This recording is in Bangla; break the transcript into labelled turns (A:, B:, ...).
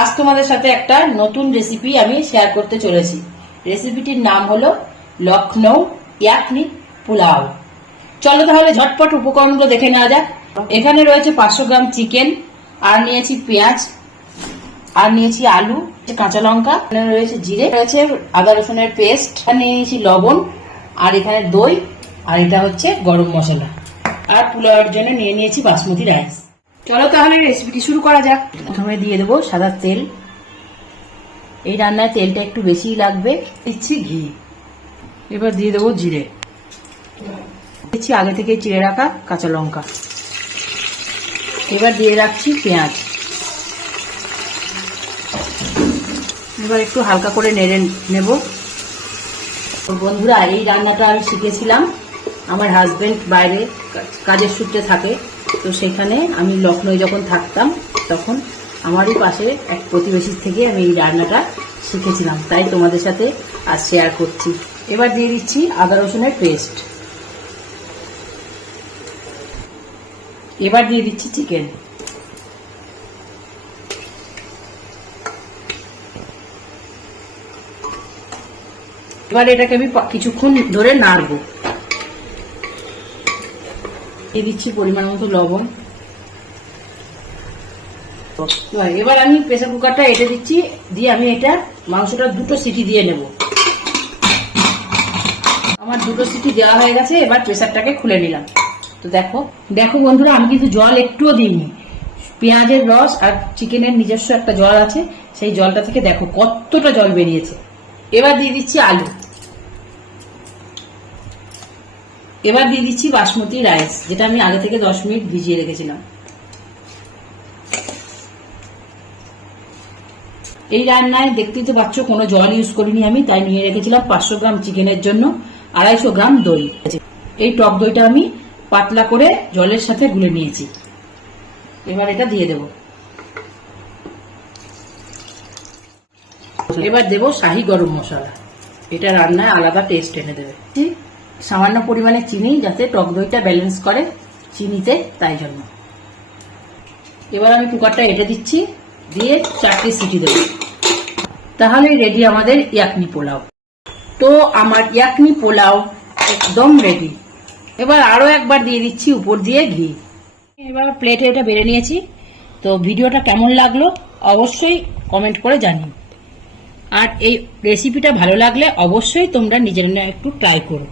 A: আজ তোমাদের সাথে একটা নতুন রেসিপি আমি শেয়ার করতে চলেছি। রেসিপিটির নাম হলো লখনৌ ইয়াকনি পোলাও। চলো তাহলে ঝটপট উপকরণগুলো দেখে নেওয়া যাক। এখানে রয়েছে পাঁচশো গ্রাম চিকেন, আর নিয়েছি পেঁয়াজ, আর নিয়েছি আলু কাঁচা লঙ্কা রয়েছে জিরে, রয়েছে আদা রসুনের পেস্ট আর নিয়ে নিয়েছি লবণ, আর এখানে দই, আর এটা হচ্ছে গরম মশলা। আর পোলাওয়ের জন্য নিয়ে নিয়েছি বাসমতি রাইস চলো তাহলে রেসিপিটি শুরু করা যাক। প্রথমে দিয়ে দেবো সাদা তেল। এই রান্নায় তেলটা একটু বেশিই লাগবে। দিচ্ছি ঘি। এবার দিয়ে দেবো জিরে। দিচ্ছি আগে থেকে চিড়ে রাখা কাঁচা লঙ্কা। এবার দিয়ে রাখছি পেঁয়াজ। এবার একটু হালকা করে নেড়ে নেব। বন্ধুরা এই রান্নাটা আমি শিখেছিলাম। আমার হাজবেন্ড বাইরে কাজের সূত্রে থাকে। তো সেখানে আমি লখনৌ যখন থাকতাম, তখন আমারই পাশে এক প্রতিবেশীর থেকে আমি এই রান্নাটা শিখেছিলাম। তাই তোমাদের সাথে আজ শেয়ার করছি। এবার দিয়ে দিচ্ছি আদা রসুনের পেস্ট এবার দিয়ে দিচ্ছি চিকেন এবার এটাকে আমি কিছুক্ষণ ধরে নাড়বো। দিয়ে দিচ্ছি পরিমাণ মতো লবণ। এবার আমি প্রেসার কুকারটা এটে দিচ্ছি, দিয়ে আমি এটা মাংসটা দুটো সিটি দিয়ে নেব। আমার দুটো সিটি দেওয়া হয়ে গেছে, এবার প্রেসারটাকে খুলে নিলাম। তো দেখো দেখো বন্ধুরা, আমি কিন্তু জল একটুও দিইনি। পেঁয়াজের রস আর চিকেনের নিজস্ব একটা জল আছে, সেই জলটা থেকে দেখো কতটা জল বেরিয়েছে। এবার দিয়ে দিচ্ছি আলু। এবার দিয়ে দিচ্ছি বাসমতি রাইস, যেটা আমি আগে থেকে দশ মিনিট ভিজিয়ে রেখেছিলাম। এই রান্নায় দেখতেই তো পাচ্ছ, কোনো জল ইউজ করিনি আমি, তাই নিয়ে রেখেছিলাম পাঁচশো গ্রাম চিকেনের জন্য আড়াইশো গ্রাম দই। এই টক দইটা আমি পাতলা করে জলের সাথে গুলে নিয়েছি। এবার এটা দিয়ে দেব। এবার দেব শাহি গরম মশলা। এটা রান্নায় আলাদা টেস্ট এনে দেবে। সামান্য পরিমাণে চিনি যাতে টক দইটা ব্যালেন্স করে চিনিতে, তাই জন্য। এবার আমি কুকারটা এঁটে দিচ্ছি, দিয়ে চারটে সিটি দেবো। তাহলে রেডি আমাদের ইয়াকনি পোলাও। তো আমার ইয়াকনি পোলাও একদম রেডি এবার আরও একবার দিয়ে দিচ্ছি উপর দিয়ে ঘি। এবার প্লেটে এটা বেড়ে নিয়েছি। তো ভিডিওটা কেমন লাগল অবশ্যই কমেন্ট করে জানি আর এই রেসিপিটা ভালো লাগলে অবশ্যই তোমরা নিজের একটু ট্রাই করো।